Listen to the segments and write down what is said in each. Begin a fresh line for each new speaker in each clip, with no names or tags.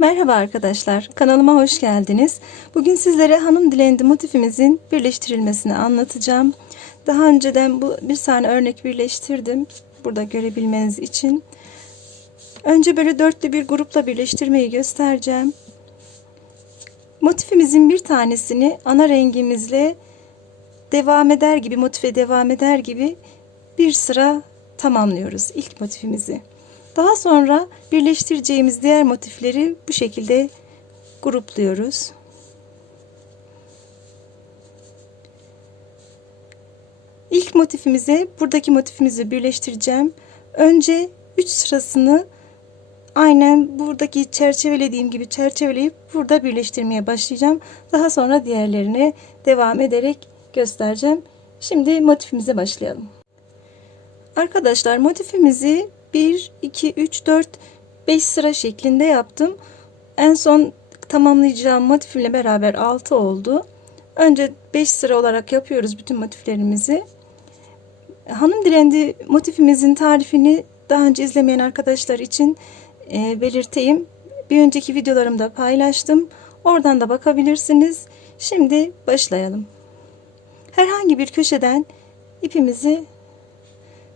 Merhaba arkadaşlar, kanalıma hoş geldiniz. Bugün sizlere hanım dilendi motifimizin birleştirilmesini anlatacağım. Daha önceden bu bir tane örnek birleştirdim. Burada görebilmeniz için. Önce böyle dörtlü bir grupla birleştirmeyi göstereceğim. Motifimizin bir tanesini ana rengimizle devam eder gibi, motife devam eder gibi bir sıra tamamlıyoruz ilk motifimizi. Daha sonra birleştireceğimiz diğer motifleri bu şekilde grupluyoruz. İlk motifimize buradaki motifimizi birleştireceğim. Önce 3 sırasını aynen buradaki çerçevelediğim gibi çerçeveleyip burada birleştirmeye başlayacağım. Daha sonra diğerlerine devam ederek göstereceğim. Şimdi motifimize başlayalım. Arkadaşlar motifimizi 1, 2, 3, 4, 5 sıra şeklinde yaptım. En son tamamlayacağım motifimle beraber 6 oldu. Önce 5 sıra olarak yapıyoruz bütün motiflerimizi. Hanım dilendi motifimizin tarifini daha önce izlemeyen arkadaşlar için e, belirteyim. Bir önceki videolarımda paylaştım. Oradan da bakabilirsiniz. Şimdi başlayalım. Herhangi bir köşeden ipimizi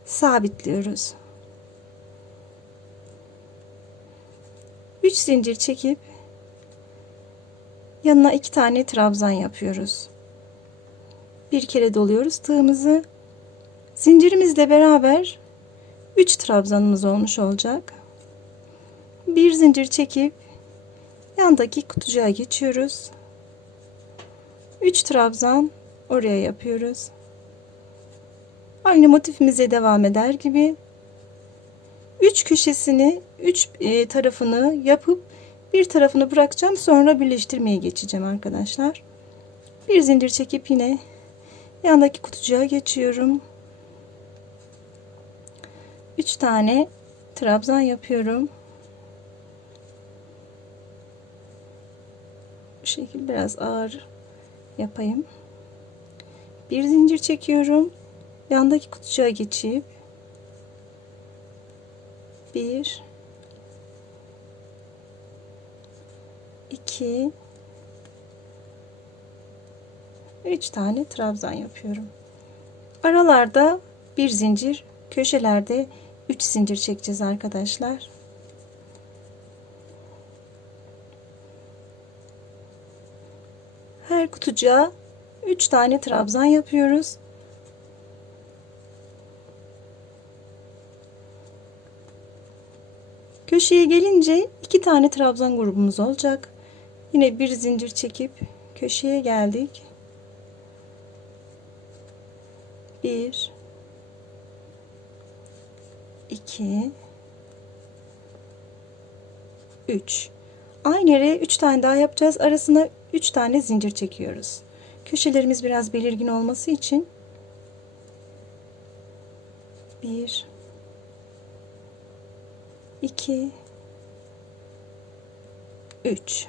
sabitliyoruz. 3 zincir çekip yanına 2 tane trabzan yapıyoruz. Bir kere doluyoruz tığımızı. Zincirimizle beraber 3 trabzanımız olmuş olacak. Bir zincir çekip yandaki kutucuğa geçiyoruz. 3 trabzan oraya yapıyoruz. Aynı motifimize devam eder gibi 3 köşesini 3 e, tarafını yapıp bir tarafını bırakacağım sonra birleştirmeye geçeceğim arkadaşlar. Bir zincir çekip yine yandaki kutucuğa geçiyorum. 3 tane trabzan yapıyorum. Bu şekilde biraz ağır yapayım. Bir zincir çekiyorum. Yandaki kutucuğa geçip 1 2 3 tane trabzan yapıyorum. Aralarda bir zincir, köşelerde 3 zincir çekeceğiz arkadaşlar. Her kutucuğa 3 tane trabzan yapıyoruz. Köşeye gelince iki tane trabzan grubumuz olacak. Yine bir zincir çekip köşeye geldik. Bir, iki, üç. Aynı yere üç tane daha yapacağız. Arasına üç tane zincir çekiyoruz. Köşelerimiz biraz belirgin olması için bir, 2 3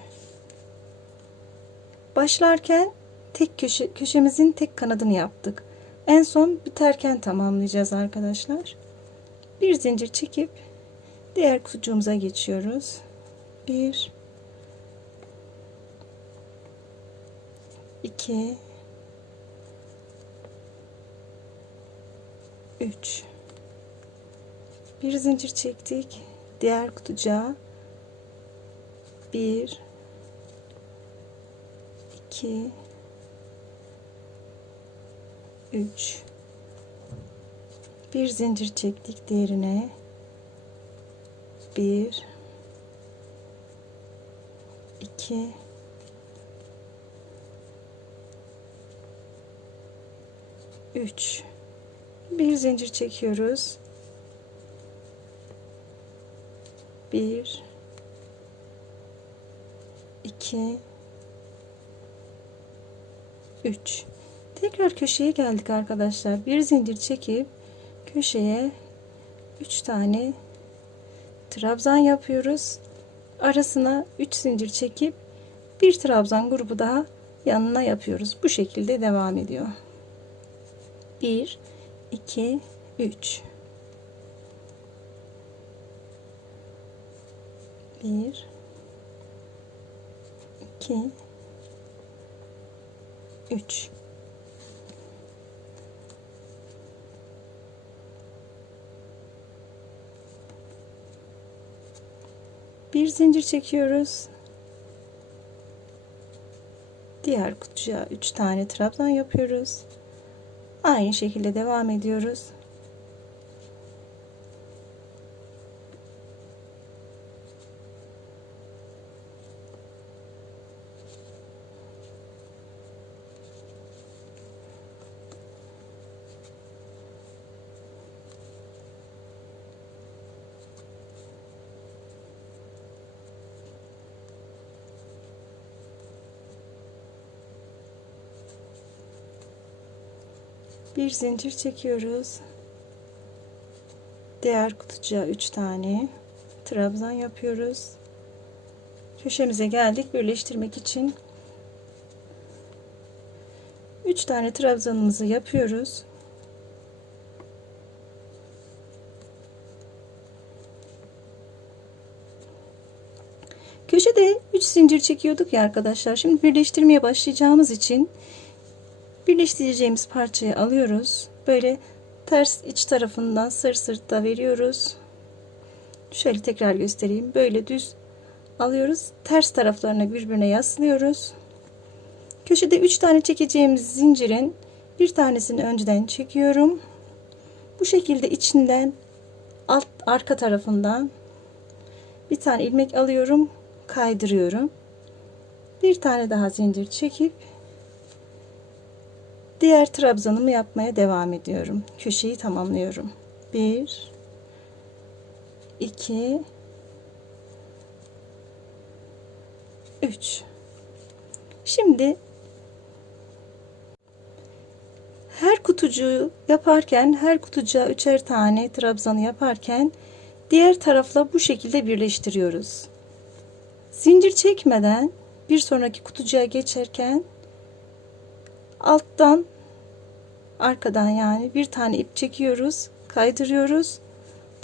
Başlarken tek köşe köşemizin tek kanadını yaptık. En son biterken tamamlayacağız arkadaşlar. Bir zincir çekip diğer kutucuğumuza geçiyoruz. 1 2 3 bir zincir çektik diğer kutucuğa. 1 2 3 bir zincir çektik diğerine. 1 2 3 bir zincir çekiyoruz 1 2 3 tekrar köşeye geldik arkadaşlar. Bir zincir çekip köşeye 3 tane trabzan yapıyoruz. Arasına 3 zincir çekip bir trabzan grubu daha yanına yapıyoruz. Bu şekilde devam ediyor. 1 2 3 1 2 3 bir zincir çekiyoruz. Diğer kutuya 3 tane trabzan yapıyoruz. Aynı şekilde devam ediyoruz bir zincir çekiyoruz. Diğer kutucuğa 3 tane. Trabzan yapıyoruz. Köşemize geldik birleştirmek için. 3 tane trabzanımızı yapıyoruz. Köşede 3 zincir çekiyorduk ya arkadaşlar. Şimdi birleştirmeye başlayacağımız için birleştireceğimiz parçayı alıyoruz. Böyle ters iç tarafından sır sırtta veriyoruz. Şöyle tekrar göstereyim. Böyle düz alıyoruz. Ters taraflarını birbirine yaslıyoruz. Köşede 3 tane çekeceğimiz zincirin bir tanesini önceden çekiyorum. Bu şekilde içinden alt arka tarafından bir tane ilmek alıyorum, kaydırıyorum. Bir tane daha zincir çekip diğer trabzanımı yapmaya devam ediyorum. Köşeyi tamamlıyorum. 1 2 3 Şimdi her kutucuğu yaparken her kutucuğa üçer tane trabzanı yaparken diğer tarafla bu şekilde birleştiriyoruz. Zincir çekmeden bir sonraki kutucuğa geçerken alttan arkadan yani bir tane ip çekiyoruz kaydırıyoruz.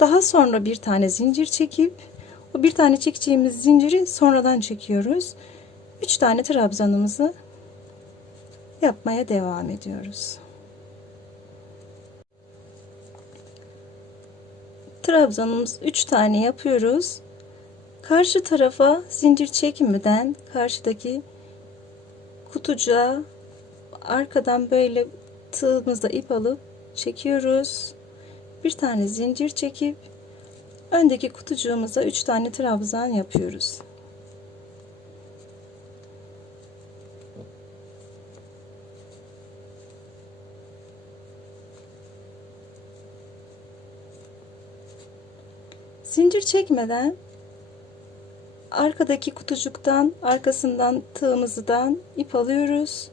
Daha sonra bir tane zincir çekip o bir tane çekeceğimiz zinciri sonradan çekiyoruz. 3 tane trabzanımızı yapmaya devam ediyoruz. Trabzanımız 3 tane yapıyoruz. Karşı tarafa zincir çekmeden karşıdaki kutucuğa arkadan böyle tığımızla ip alıp çekiyoruz. Bir tane zincir çekip öndeki kutucuğumuza 3 tane trabzan yapıyoruz. Zincir çekmeden arkadaki kutucuktan arkasından tığımızdan ip alıyoruz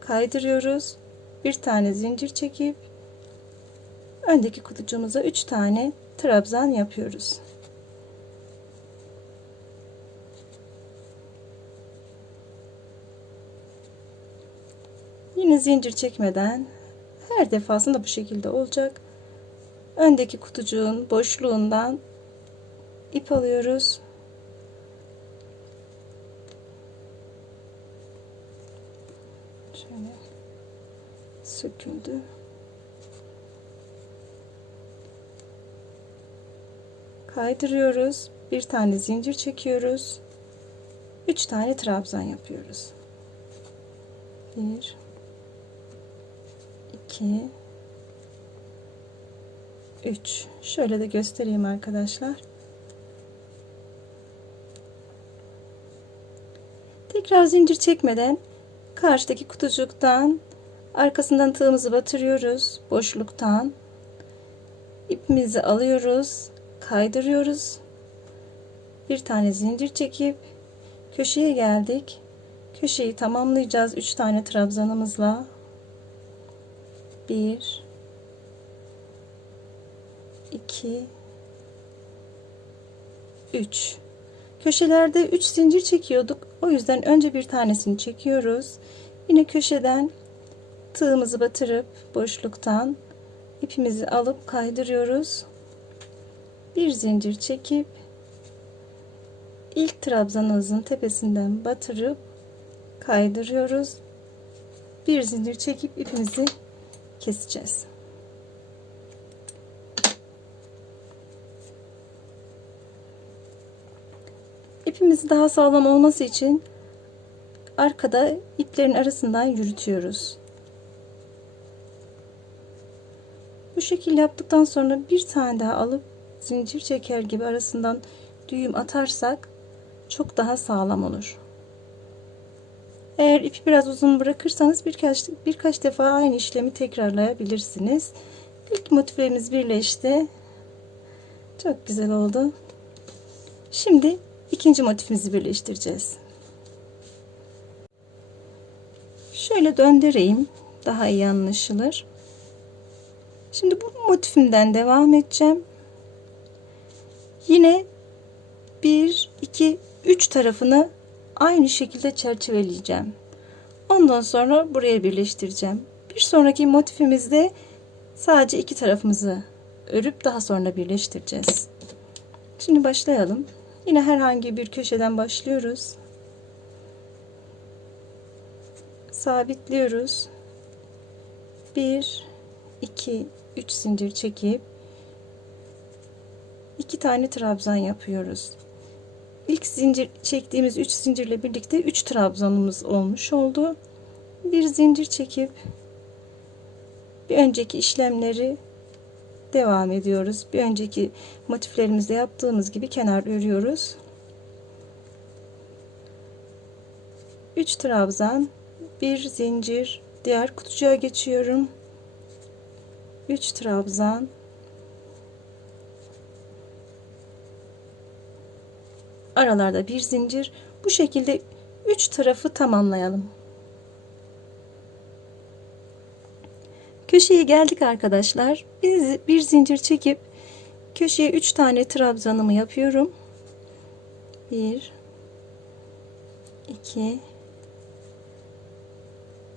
kaydırıyoruz bir tane zincir çekip öndeki kutucuğumuza 3 tane trabzan yapıyoruz. Yine zincir çekmeden her defasında bu şekilde olacak. Öndeki kutucuğun boşluğundan ip alıyoruz şöyle söküldü. Kaydırıyoruz. Bir tane zincir çekiyoruz. Üç tane trabzan yapıyoruz. Bir, iki, üç. Şöyle de göstereyim arkadaşlar. Tekrar zincir çekmeden karşıdaki kutucuktan arkasından tığımızı batırıyoruz boşluktan. İpimizi alıyoruz kaydırıyoruz. Bir tane zincir çekip köşeye geldik. Köşeyi tamamlayacağız 3 tane trabzanımızla. 1 2 3 köşelerde 3 zincir çekiyorduk. O yüzden önce bir tanesini çekiyoruz. Yine köşeden tığımızı batırıp boşluktan ipimizi alıp kaydırıyoruz. Bir zincir çekip ilk trabzanımızın tepesinden batırıp kaydırıyoruz. Bir zincir çekip ipimizi keseceğiz. İpimizi daha sağlam olması için arkada iplerin arasından yürütüyoruz. Bu şekilde yaptıktan sonra bir tane daha alıp zincir çeker gibi arasından düğüm atarsak çok daha sağlam olur. Eğer ipi biraz uzun bırakırsanız birkaç birkaç defa aynı işlemi tekrarlayabilirsiniz. İlk motiflerimiz birleşti. Çok güzel oldu. Şimdi ikinci motifimizi birleştireceğiz. Şöyle döndüreyim. Daha iyi anlaşılır. Şimdi bu motifimden devam edeceğim. Yine 1, 2, 3 tarafını aynı şekilde çerçeveleyeceğim. Ondan sonra buraya birleştireceğim. Bir sonraki motifimizde sadece iki tarafımızı örüp daha sonra birleştireceğiz. Şimdi başlayalım. Yine herhangi bir köşeden başlıyoruz. Sabitliyoruz. 1 2 3 zincir çekip iki tane trabzan yapıyoruz. İlk zincir çektiğimiz 3 zincirle birlikte 3 trabzanımız olmuş oldu. Bir zincir çekip bir önceki işlemleri devam ediyoruz. Bir önceki motiflerimizde yaptığımız gibi kenar örüyoruz. 3 trabzan, bir zincir, diğer kutucuğa geçiyorum. 3 trabzan, aralarda bir zincir. Bu şekilde 3 tarafı tamamlayalım. Köşeye geldik arkadaşlar. Bir, bir zincir çekip köşeye 3 tane trabzanımı yapıyorum. 1 2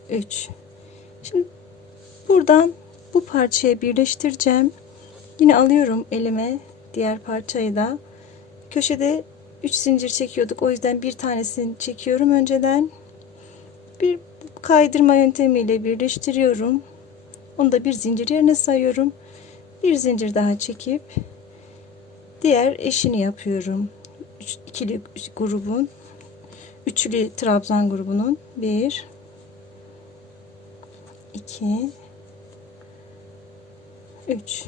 3 Şimdi buradan bu parçaya birleştireceğim. Yine alıyorum elime diğer parçayı da. Köşede 3 zincir çekiyorduk. O yüzden bir tanesini çekiyorum önceden. Bir kaydırma yöntemiyle birleştiriyorum. Onu da bir zincir yerine sayıyorum. Bir zincir daha çekip diğer eşini yapıyorum. Üç, ikili grubun üçlü trabzan grubunun bir iki üç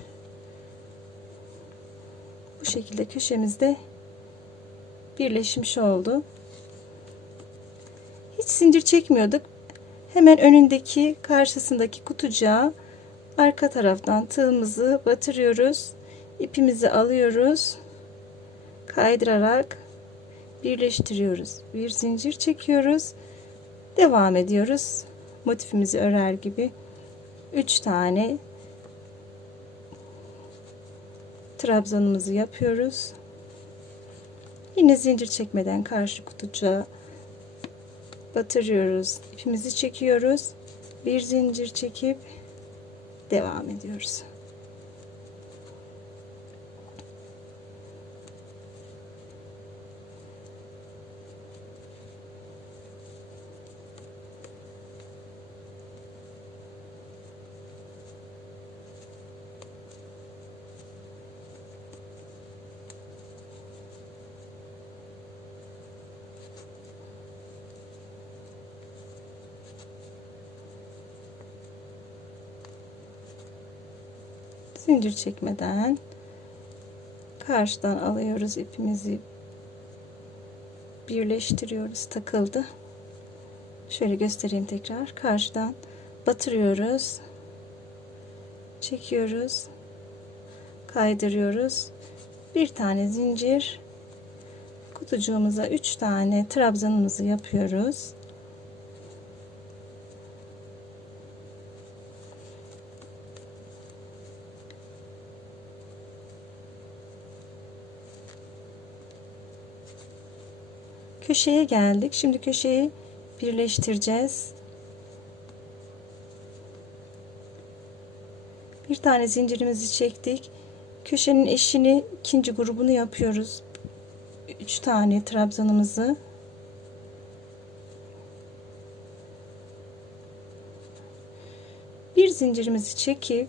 bu şekilde köşemizde birleşmiş oldu. Hiç zincir çekmiyorduk. Hemen önündeki karşısındaki kutucuğa arka taraftan tığımızı batırıyoruz. ipimizi alıyoruz. Kaydırarak birleştiriyoruz. Bir zincir çekiyoruz. Devam ediyoruz. Motifimizi örer gibi 3 tane trabzanımızı yapıyoruz. Yine zincir çekmeden karşı kutucuğa batırıyoruz. ipimizi çekiyoruz. Bir zincir çekip devam ediyoruz. Zincir çekmeden karşıdan alıyoruz ipimizi. Birleştiriyoruz. Takıldı. Şöyle göstereyim tekrar. Karşıdan batırıyoruz. Çekiyoruz. Kaydırıyoruz. Bir tane zincir. Kutucuğumuza üç tane trabzanımızı yapıyoruz köşeye geldik. Şimdi köşeyi birleştireceğiz. Bir tane zincirimizi çektik. Köşenin eşini ikinci grubunu yapıyoruz. 3 tane trabzanımızı bir zincirimizi çekip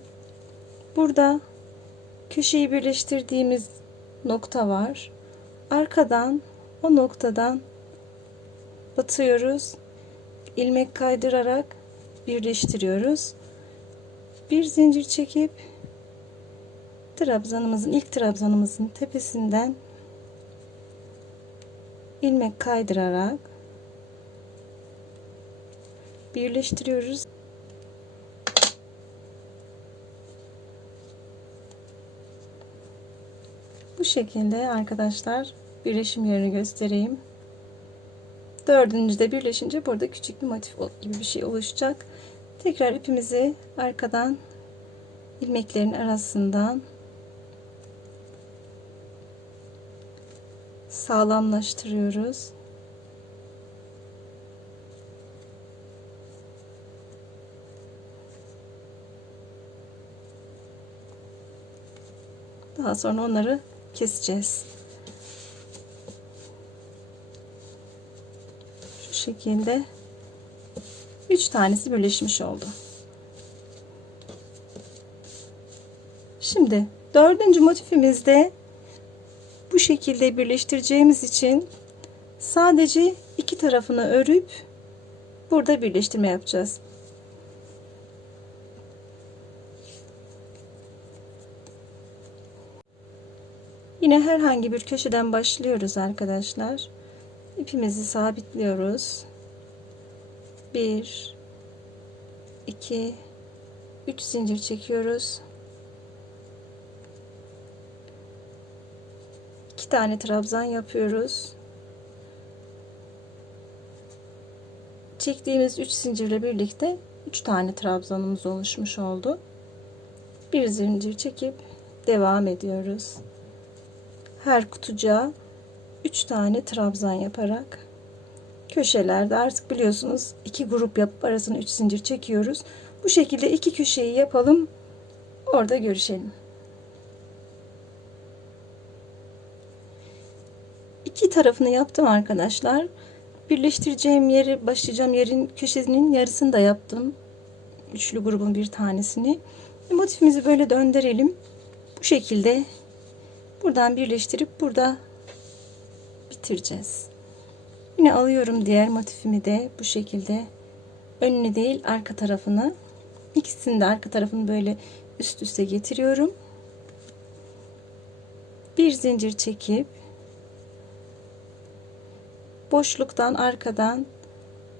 burada köşeyi birleştirdiğimiz nokta var. Arkadan o noktadan batıyoruz. ilmek kaydırarak birleştiriyoruz. Bir zincir çekip trabzanımızın ilk trabzanımızın tepesinden ilmek kaydırarak birleştiriyoruz. Bu şekilde arkadaşlar birleşim yerini göstereyim. Dördüncüde birleşince burada küçük bir motif gibi bir şey oluşacak. Tekrar ipimizi arkadan ilmeklerin arasından sağlamlaştırıyoruz. Daha sonra onları keseceğiz. Şu şekilde 3 tanesi birleşmiş oldu. Şimdi dördüncü motifimizde bu şekilde birleştireceğimiz için sadece iki tarafını örüp burada birleştirme yapacağız. Yine herhangi bir köşeden başlıyoruz arkadaşlar. İpimizi sabitliyoruz. 1 2 3 zincir çekiyoruz. 2 tane trabzan yapıyoruz. Çektiğimiz 3 zincirle birlikte 3 tane trabzanımız oluşmuş oldu. Bir zincir çekip devam ediyoruz her kutucuğa 3 tane trabzan yaparak köşelerde artık biliyorsunuz iki grup yapıp arasına 3 zincir çekiyoruz. Bu şekilde iki köşeyi yapalım. Orada görüşelim. İki tarafını yaptım arkadaşlar. Birleştireceğim yeri, başlayacağım yerin köşesinin yarısını da yaptım. Üçlü grubun bir tanesini. Motifimizi böyle döndürelim. Bu şekilde Buradan birleştirip burada bitireceğiz. Yine alıyorum diğer motifimi de bu şekilde önünü değil arka tarafını ikisini de arka tarafını böyle üst üste getiriyorum. Bir zincir çekip boşluktan arkadan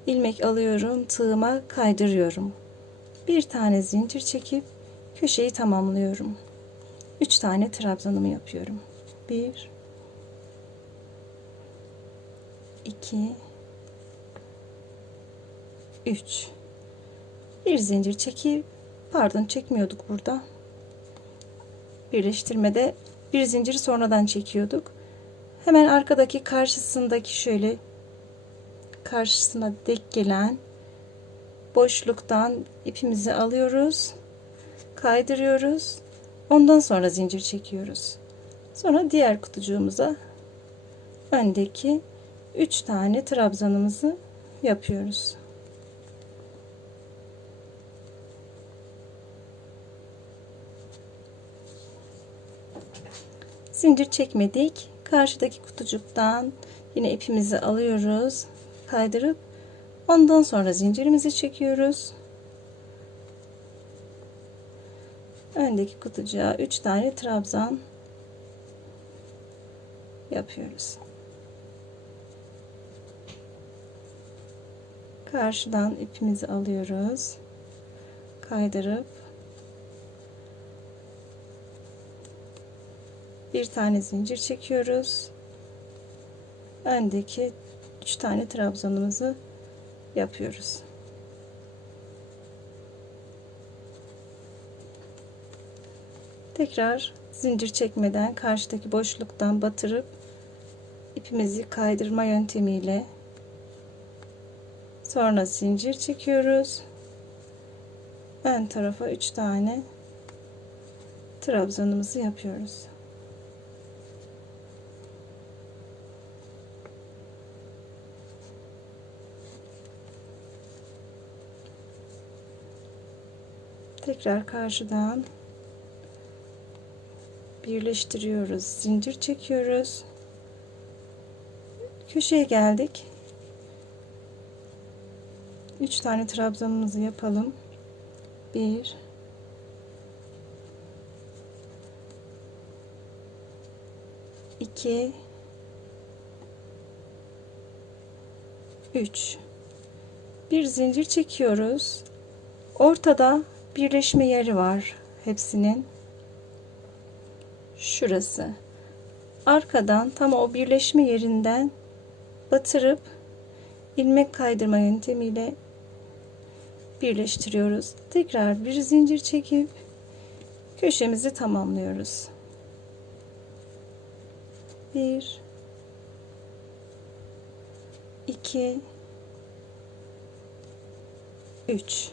ilmek alıyorum tığıma kaydırıyorum. Bir tane zincir çekip köşeyi tamamlıyorum. 3 tane trabzanımı yapıyorum. 1 2 3 bir zincir çekip pardon çekmiyorduk burada. Birleştirmede bir zinciri sonradan çekiyorduk. Hemen arkadaki karşısındaki şöyle karşısına dek gelen boşluktan ipimizi alıyoruz kaydırıyoruz. Ondan sonra zincir çekiyoruz. Sonra diğer kutucuğumuza öndeki 3 tane trabzanımızı yapıyoruz. Zincir çekmedik. Karşıdaki kutucuktan yine ipimizi alıyoruz. Kaydırıp ondan sonra zincirimizi çekiyoruz. öndeki kutucuğa 3 tane trabzan yapıyoruz. Karşıdan ipimizi alıyoruz. Kaydırıp bir tane zincir çekiyoruz. Öndeki 3 tane trabzanımızı yapıyoruz. Tekrar zincir çekmeden karşıdaki boşluktan batırıp ipimizi kaydırma yöntemiyle sonra zincir çekiyoruz. Ön tarafa 3 tane trabzanımızı yapıyoruz. Tekrar karşıdan birleştiriyoruz. Zincir çekiyoruz. Köşeye geldik. 3 tane trabzanımızı yapalım. 1 2 3 bir zincir çekiyoruz. Ortada birleşme yeri var hepsinin. Şurası. Arkadan tam o birleşme yerinden batırıp ilmek kaydırma yöntemiyle birleştiriyoruz. Tekrar bir zincir çekip köşemizi tamamlıyoruz. 1 2 3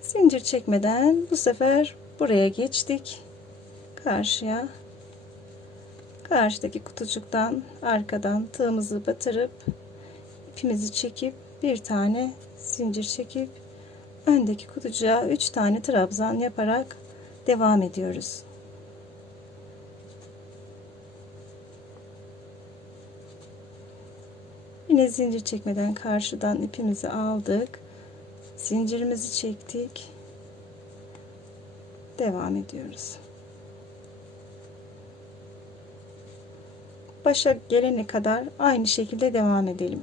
zincir çekmeden bu sefer buraya geçtik karşıya karşıdaki kutucuktan arkadan tığımızı batırıp ipimizi çekip bir tane zincir çekip öndeki kutucuğa 3 tane trabzan yaparak devam ediyoruz. Yine zincir çekmeden karşıdan ipimizi aldık. Zincirimizi çektik. Devam ediyoruz. Başa gelene kadar aynı şekilde devam edelim.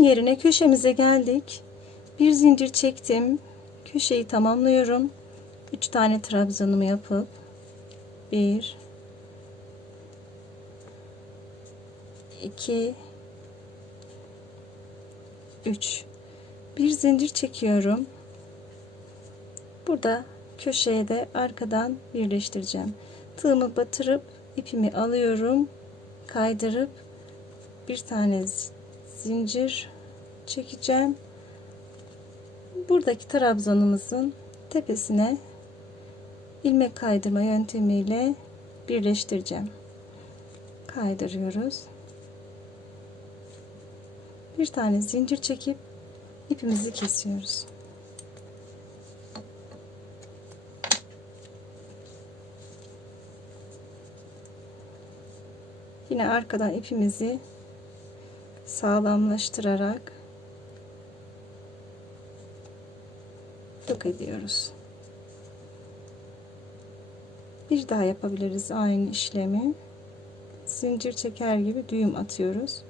Yerine köşemize geldik. Bir zincir çektim. Köşeyi tamamlıyorum. 3 tane trabzanımı yapıp 1 2 3 bir zincir çekiyorum. Burada köşeye de arkadan birleştireceğim. Tığımı batırıp ipimi alıyorum. Kaydırıp bir tane zincir çekeceğim. Buradaki trabzanımızın tepesine ilmek kaydırma yöntemiyle birleştireceğim. Kaydırıyoruz. Bir tane zincir çekip ipimizi kesiyoruz. Yine arkadan ipimizi sağlamlaştırarak yok ediyoruz. Bir daha yapabiliriz aynı işlemi. Zincir çeker gibi düğüm atıyoruz.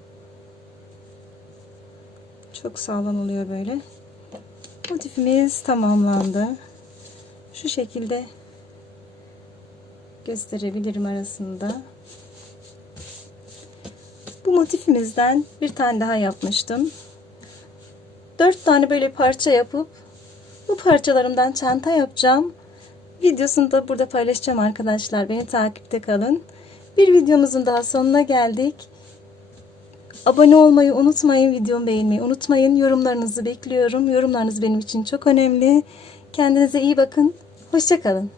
Çok sağlam oluyor böyle. Motifimiz tamamlandı. Şu şekilde gösterebilirim arasında. Bu motifimizden bir tane daha yapmıştım. Dört tane böyle parça yapıp bu parçalarımdan çanta yapacağım. Videosunu da burada paylaşacağım arkadaşlar. Beni takipte kalın. Bir videomuzun daha sonuna geldik. Abone olmayı unutmayın, videomu beğenmeyi unutmayın. Yorumlarınızı bekliyorum. Yorumlarınız benim için çok önemli. Kendinize iyi bakın. Hoşçakalın.